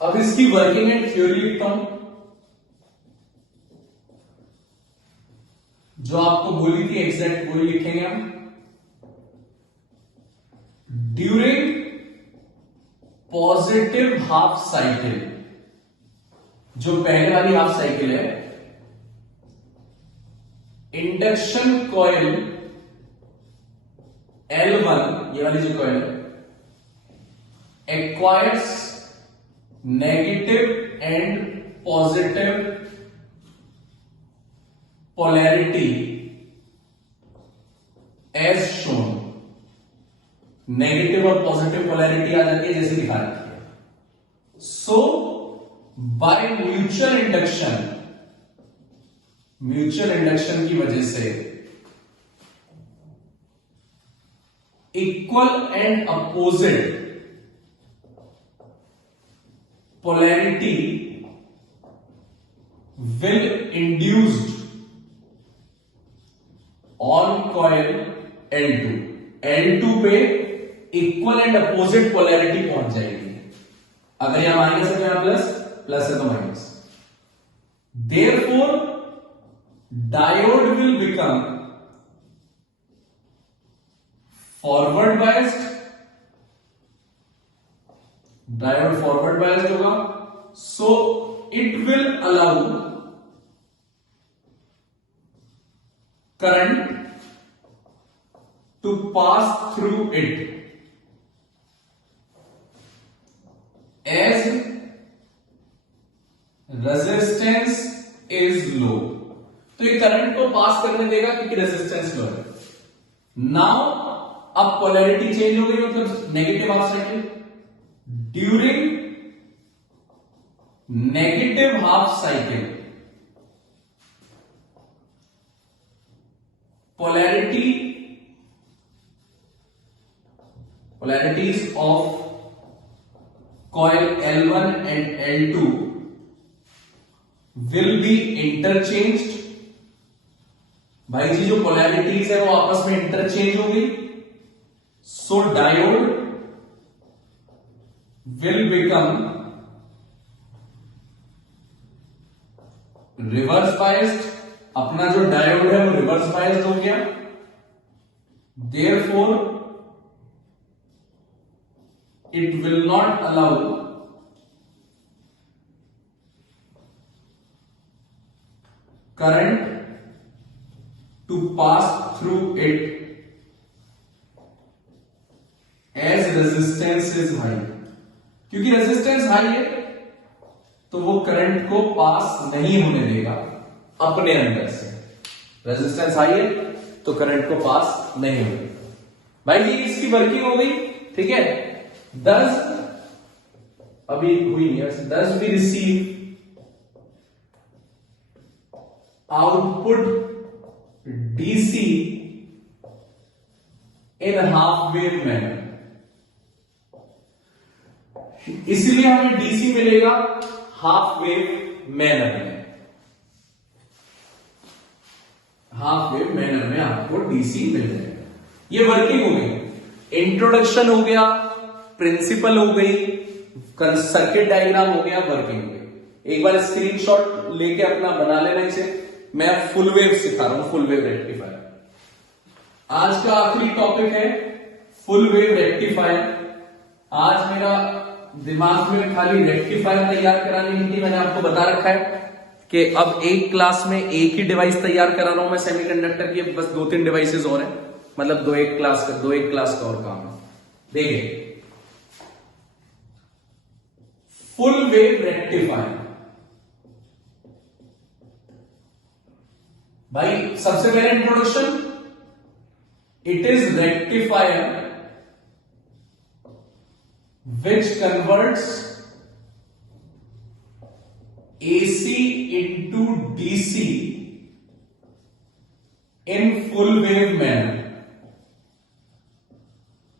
अब इसकी working and theory लिखता हूं, जो आपको बोली थी एग्जैक्ट वही लिखेंगे हम। ड्यूरिंग पॉजिटिव हाफ साइकिल, जो पहले वाली हाफ साइकिल है, इंडक्शन कॉइल L1, ये वाली जो coil acquires negative and positive polarity as shown. Negative और पॉजिटिव पोलैरिटी आ जाती है जैसे दिखा रखी है। सो बाय म्यूचुअल इंडक्शन की वजह से equal and opposite polarity will induced on coil L2। L2 पे इक्वल एंड अपोजिट पोलैरिटी पहुंच जाएगी। अगर यहां माइनस है तो यहां प्लस, प्लस है तो minus. Therefore diode will become forward biased, diode forward biased होगा। सो it will allow current to pass through it as resistance is low। तो ये करंट को पास करने देगा क्योंकि रेजिस्टेंस लो है। नाउ अब पोलैरिटी चेंज हो गई, मतलब negative half cycle. During negative half cycle polarities of coil L1 and L2 will be interchanged। भाई जी जो polarities है वो आपस में इंटरचेंज हो गई। So diode will become reverse biased. अपना जो डायोड है वो रिवर्स बायस्ड हो गया। Therefore it will not allow current to pass through it as resistance is high. क्योंकि रेजिस्टेंस हाई है तो वो करंट को पास नहीं होने देगा अपने अंदर से। रेजिस्टेंस हाई है तो करंट को पास नहीं होगा। भाई जी इसकी वर्किंग हो गई, ठीक है। दस अभी हुई नहीं है। दस भी receive output DC in half wave manner. इसलिए हमें डीसी मिलेगा हाफ वेव मैनर में। हाफ वेव मैनर में आपको डीसी मिल जाएगा। ये वर्किंग हो गई, इंट्रोडक्शन हो गया, प्रिंसिपल हो गई, सर्किट डायग्राम हो गया, वर्किंग हो गई। एक बार स्क्रीनशॉट लेके अपना बना लेना इसे। मैं फुल वेव सिखा रहा हूं, फुल वेव रेक्टिफायर। आज का आखिरी टॉपिक है फुल वेव रेक्टिफायर। आज मेरा दिमाग में खाली रेक्टिफायर तैयार करानी नहीं थी। मैंने आपको बता रखा है कि अब एक क्लास में एक ही डिवाइस तैयार करा रहा हूं मैं सेमीकंडक्टर की। बस 2-3 डिवाइसेस और हैं, मतलब दो एक क्लास का और काम है। देखिए फुल वेव रेक्टिफायर। भाई सबसे पहले introduction. It is rectifier which converts AC into DC in full wave manner।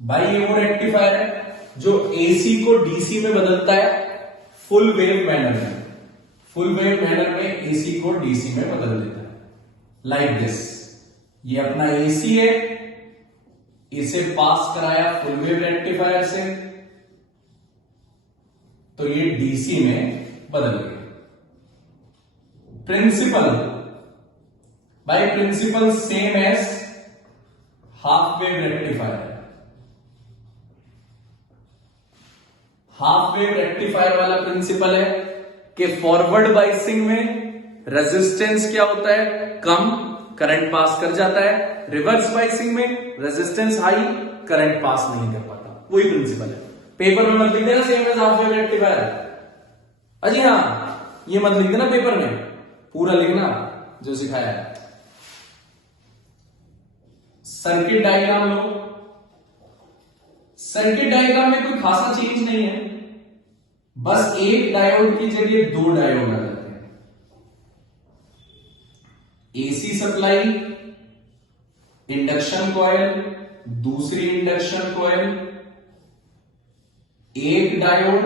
भाई ये वो रेक्टिफायर है जो AC को DC में बदलता है फुल वेव मैनर में। फुल वेव मैनर में AC को DC में बदल देता है लाइक दिस। ये अपना AC है, इसे पास कराया फुल वेव रेक्टिफायर से, तो ये डीसी में बदल गया। Principle, by principle same as half wave rectifier. Half wave rectifier वाला प्रिंसिपल है कि फॉरवर्ड बाइसिंग में रेजिस्टेंस क्या होता है, कम, करंट पास कर जाता है। रिवर्स बाइसिंग में रेजिस्टेंस हाई, करंट पास नहीं कर पाता। वही प्रिंसिपल है। पेपर में मत लिख देना same as half wave rectifier. अजी हाँ, ये मत लिख देना पेपर में, पूरा लिखना जो सिखाया है। सर्किट डायग्राम लो। सर्किट डायग्राम में कोई खासा चेंज नहीं है, बस एक डायोड की जगह दो डायोड आ जाते हैं। एसी सप्लाई, इंडक्शन कॉइल, दूसरी इंडक्शन कॉइल, एक डायोड,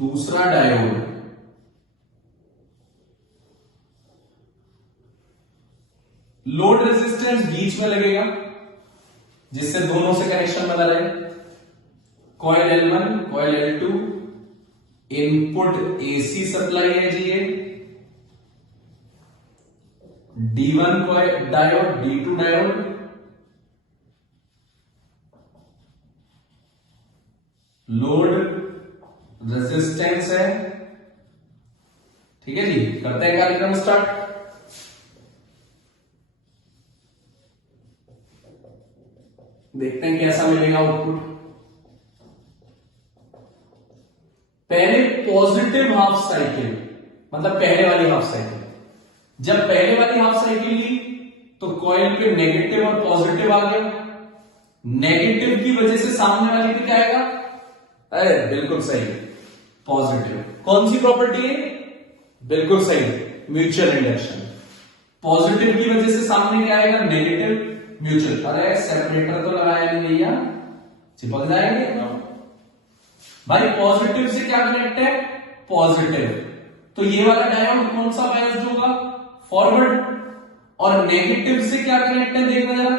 दूसरा डायोड, लोड रेजिस्टेंस बीच में लगेगा जिससे दोनों से कनेक्शन बना रहे। Coil L1, coil L2, input AC supply है जी ये। D1 coil diode, D2 diode, load resistance है। ठीक है जी, करते हैं कार्यक्रम स्टार्ट। देखते हैं कैसा मिलेगा आउटपुट। पहले पॉजिटिव हाफ साइकिल, मतलब पहले वाली हाफ साइकिल, जब पहले वाली हाफ साइकिल ली तो कॉइल पे नेगेटिव और पॉजिटिव आ गया। नेगेटिव की वजह से सामने वाले पे क्या आएगा, अरे बिल्कुल सही, पॉजिटिव। कौन सी प्रॉपर्टी है, बिल्कुल सही, म्यूचुअल इंडक्शन। पॉजिटिव की वजह से सामने क्या आएगा, नेगेटिव, म्यूचुअल। अरे सेपरेटर तो लगाया नहीं भैया, चिपक जाएंगे भाई। पॉजिटिव से क्या कनेक्ट है, पॉजिटिव, तो ये वाला डायोड कौन सा बायस्ड होगा, फॉरवर्ड। और नेगेटिव से क्या कनेक्ट है, देखना जरा,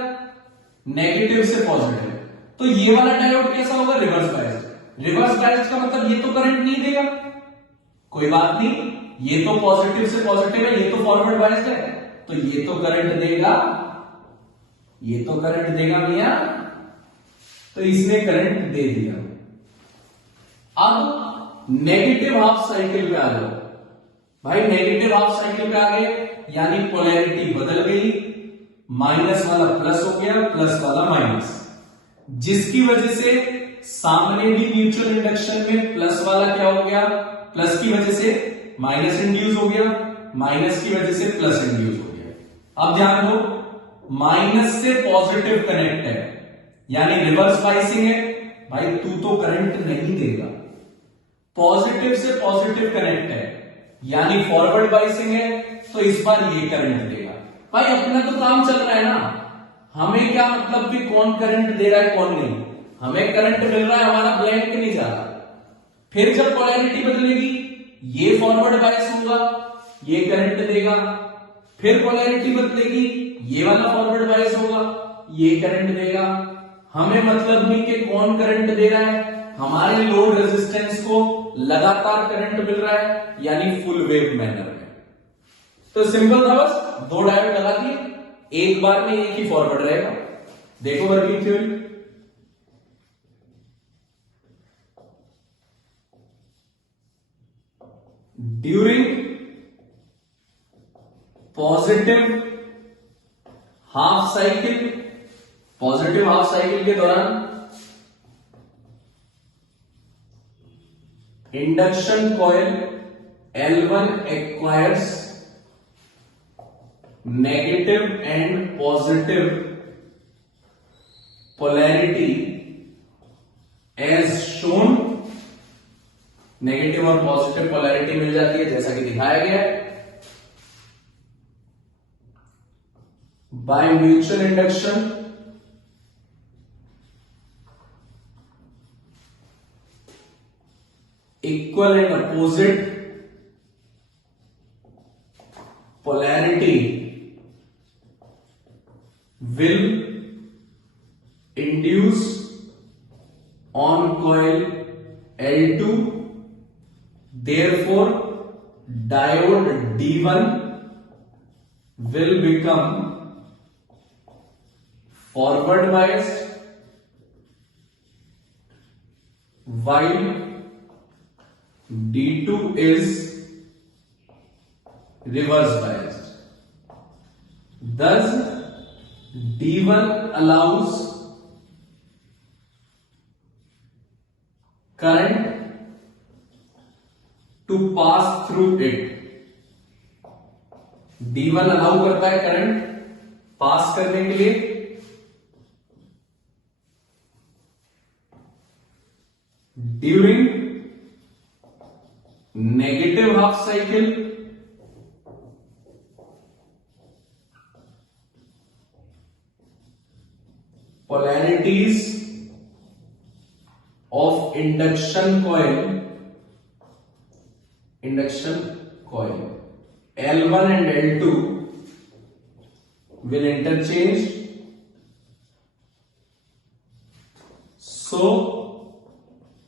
नेगेटिव से पॉजिटिव, तो ये वाला डायोड कैसा होगा, रिवर्स बायस्ड। रिवर्स बायस्ड का मतलब ये तो करंट नहीं देगा, कोई बात नहीं, ये तो पॉजिटिव से पॉजिटिव है, ये तो फॉरवर्ड बायस्ड है, तो ये तो करंट देगा, ये तो करंट देगा भैया, तो इसने करंट दे दिया। अब नेगेटिव हाफ साइकिल पे आ जाओ भाई। नेगेटिव हाफ साइकिल पे आ गए यानी पोलैरिटी बदल गई, माइनस वाला प्लस हो गया, प्लस वाला माइनस, जिसकी वजह से सामने भी म्यूचुअल इंडक्शन में प्लस वाला क्या हो गया, प्लस की वजह से माइनस इंड्यूस हो गया, माइनस की वजह से प्लस इंड्यूस हो गया। अब ध्यान दो, माइनस से पॉजिटिव कनेक्ट है यानी रिवर्स बाइसिंग है भाई, तू तो करंट नहीं देगा। पॉजिटिव से पॉजिटिव कनेक्ट है यानी फॉरवर्ड बाइसिंग है, तो इस बार ये करंट देगा भाई। अपना तो काम चल रहा है ना, हमें क्या मतलब कि कौन करंट दे रहा है कौन नहीं, हमें करंट मिल रहा है, हमारा ब्लैंक नहीं जा रहा। फिर जब पोलैरिटी बदलेगी, ये फॉरवर्ड बाइस होगा, ये करंट देगा। फिर पोलैरिटी बदलेगी, ये वाला फॉरवर्ड बाइस होगा, ये करंट देगा। हमें मतलब नहीं कि कौन करंट दे रहा है, हमारे लोड रेजिस्टेंस को लगातार करंट मिल रहा है यानी फुल वेव मैनर में। तो सिंपल था, बस दो डायोड लगा दिए, एक बार में एक ही फॉरवर्ड रहेगा। देखो working theory, during positive half cycle, positive half cycle के दौरान induction coil L1 acquires negative and positive polarity as shown. Negative और पॉजिटिव पोलैरिटी मिल जाती है जैसा कि दिखाया गया है। By mutual induction equal and opposite polarity will induce on coil L2 Therefore, diode D1 will become forward biased while D2 is reverse biased. Thus, D1 allows current to pass through it. D1 allow करता है current pass करने के लिए during negative half cycle polarities of induction coil L1 and L2 will interchange, so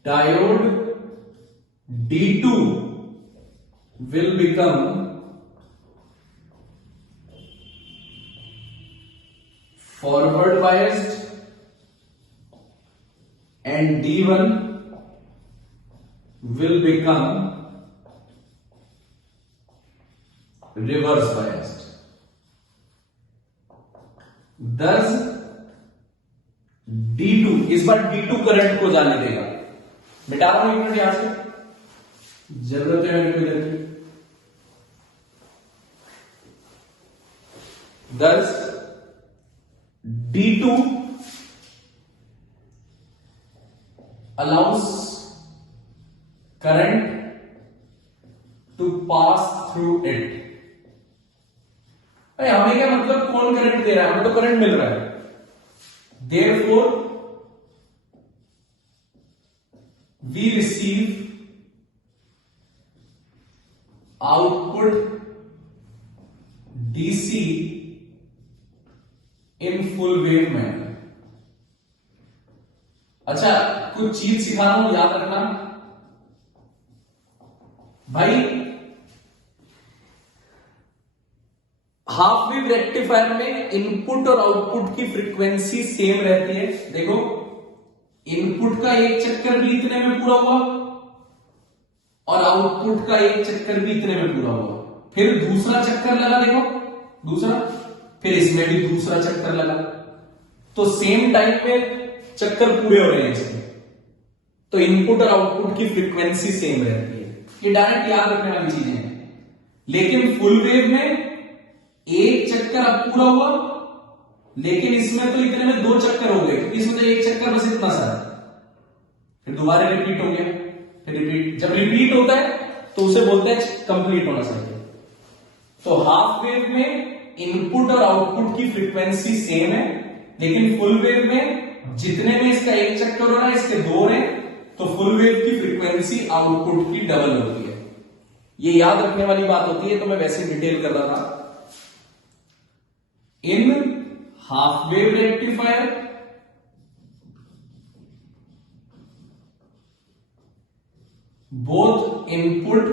diode D2 will become forward biased and D1 will become reverse biased. Thus D2, इस बार D2 current को जाने देगा। मिटा रहा हूं एक मिनट यहां से, जरूरत है इधर की। Thus D2 allows current to pass through it. हमें क्या मतलब कौन करंट दे रहा है, हमें तो करंट मिल रहा है। Therefore, we receive output DC in full wave manner. अच्छा, कुछ चीज सिखा रहा हूं, याद रखना भाई। हाफ वेव रेक्टिफायर में इनपुट और आउटपुट की फ्रीक्वेंसी सेम रहती है। देखो, इनपुट का एक चक्कर भी इतने में पूरा हुआ और आउटपुट का एक चक्कर भी इतने में पूरा हुआ। फिर दूसरा चक्कर लगा, देखो दूसरा, फिर इसमें भी दूसरा चक्कर लगा, तो सेम टाइम पे चक्कर पूरे हो रहे हैं इसमें, तो इनपुट और आउटपुट की फ्रीक्वेंसी सेम रहती है। ये डायरेक्ट याद रखने वाली चीजें हैं। लेकिन फुल वेव में एक चक्कर अब पूरा हुआ, लेकिन इसमें तो इतने में दो चक्कर हो गए, क्योंकि इसमें तो एक चक्कर बस इतना सा है, फिर दोबारा रिपीट हो गया, फिर रिपीट। जब रिपीट होता है तो उसे बोलते हैं कंप्लीट होना चाहिए। तो हाफ वेव में इनपुट और आउटपुट की फ्रीक्वेंसी सेम है, लेकिन फुल वेव में जितने में इसका एक चक्कर हो रहा है इसके दो है, तो फुल वेव की फ्रीक्वेंसी आउटपुट की डबल होती है। ये याद रखने वाली बात होती है, तो मैं वैसे डिटेल कर रहा था। In half wave rectifier both input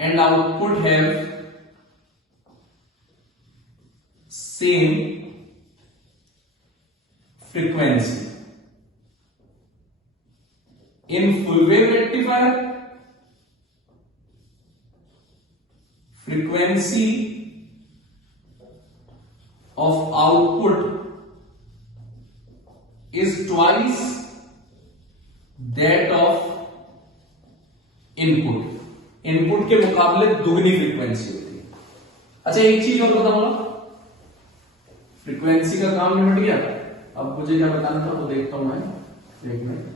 and output have same frequency. In full wave rectifier, frequency of output is twice that of input. Input के मुकाबले दुगनी फ्रीक्वेंसी होती है। अच्छा, एक चीज और बताऊंगा, फ्रीक्वेंसी का काम निपट गया। अब मुझे क्या बताना था वो देखता हूं मैं, एक मिनट।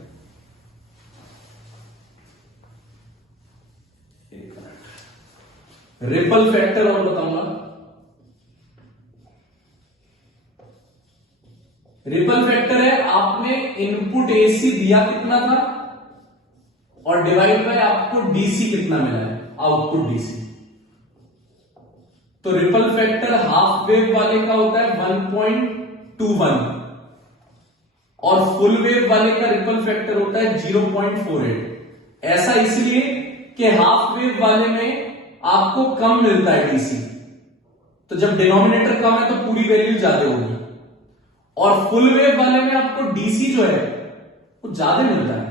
रिपल फैक्टर और बताऊंगा। रिपल फैक्टर है, आपने इनपुट एसी दिया कितना था और डिवाइड बाय आपको डीसी कितना मिला है, आउटपुट डीसी। तो रिपल फैक्टर हाफ वेव वाले का होता है 1.21 और फुल वेव वाले का रिपल फैक्टर होता है 0.48। ऐसा इसलिए कि हाफ वेव वाले में आपको कम मिलता है डीसी, तो जब डिनोमिनेटर कम है तो पूरी वैल्यू ज्यादा होगी, और फुल वेव वाले में आपको डीसी जो है वो ज्यादा मिलता है।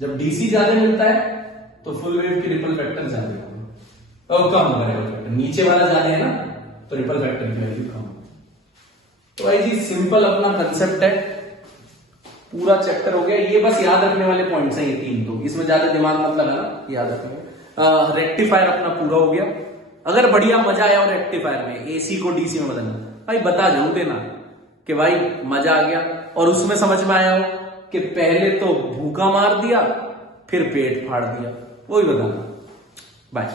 जब डीसी ज्यादा मिलता है तो फुल वेव की रिपल फैक्टर ज्यादा होगा और कम होगा रिपल फैक्टर, नीचे वाला ज्यादा है ना तो रिपल फैक्टर की वैल्यू कम। तो भाई जी सिंपल अपना कंसेप्ट है, पूरा चैप्टर हो गया। ये बस याद रखने वाले पॉइंट्स हैं ये 3, तो इसमें ज्यादा दिमाग मत लगाना, याद रखना। रेक्टिफायर अपना पूरा हो गया। अगर बढ़िया मजा आया और रेक्टिफायर में एसी को डीसी में बदलना, भाई बता जरूर देना कि भाई मजा आ गया, और उसमें समझ में आया हो कि पहले तो भूखा मार दिया फिर पेट फाड़ दिया, वही बताना। बाय।